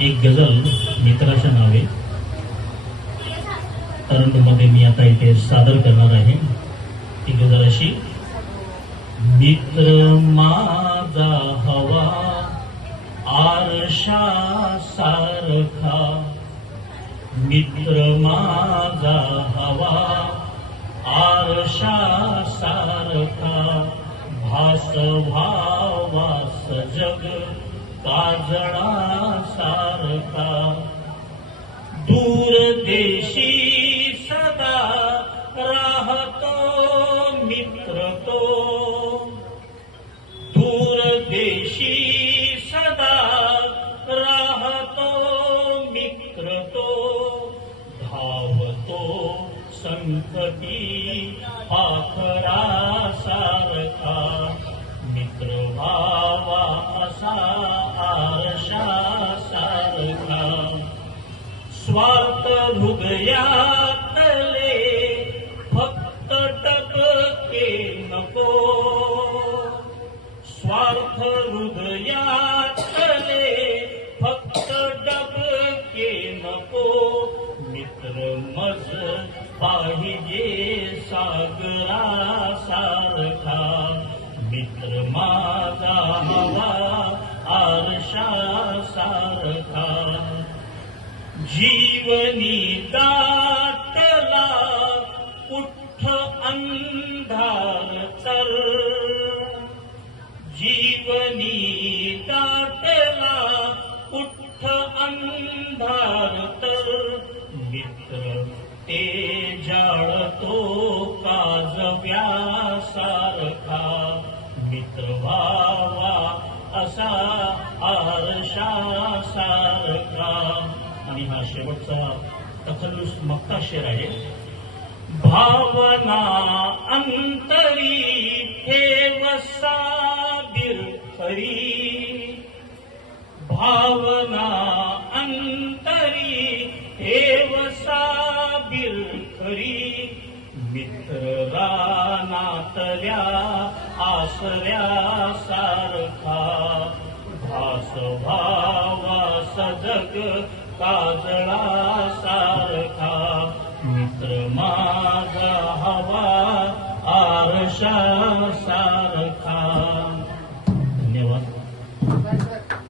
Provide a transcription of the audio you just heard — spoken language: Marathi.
एक गझल मित्राच्या नावे. मध्ये मी आता इथे सादर करणार आहे. ती गझल अशी मित्र माझा हवा आरशा सारखा मित्र माझा हवा आरशा सारखा भास भावास जग काजळा दूरदेशी सदा राहतो मित्र तो. दूरदेशी सदा राहतो मित्र तो. धावतो संकटी पाखरा स्वार्थ हृदयातले फक्त टपके नको. स्वार्थ हृदयातले फक्त डबके नको. मित्र मज पाहिजे सागरा सारखा मित्र माझा जीवनी दाटला कुठ अंधार तर जीवनी दाटला कुठ अंधार तर. मित्र ते जाळतो काजव्या सारखा मित्र भावा असा आरशासारखा. आणि हा शेवटचा तखल्लुस मक्का शेर आहे भावना अंतरी ठेव साबीर खरी भावना अंतरी ठेव साबीर खरी मित्र रानातल्या आसल्या सारखा भास भावा सजग काजळा सारखा मित्र माझा हवा आरशा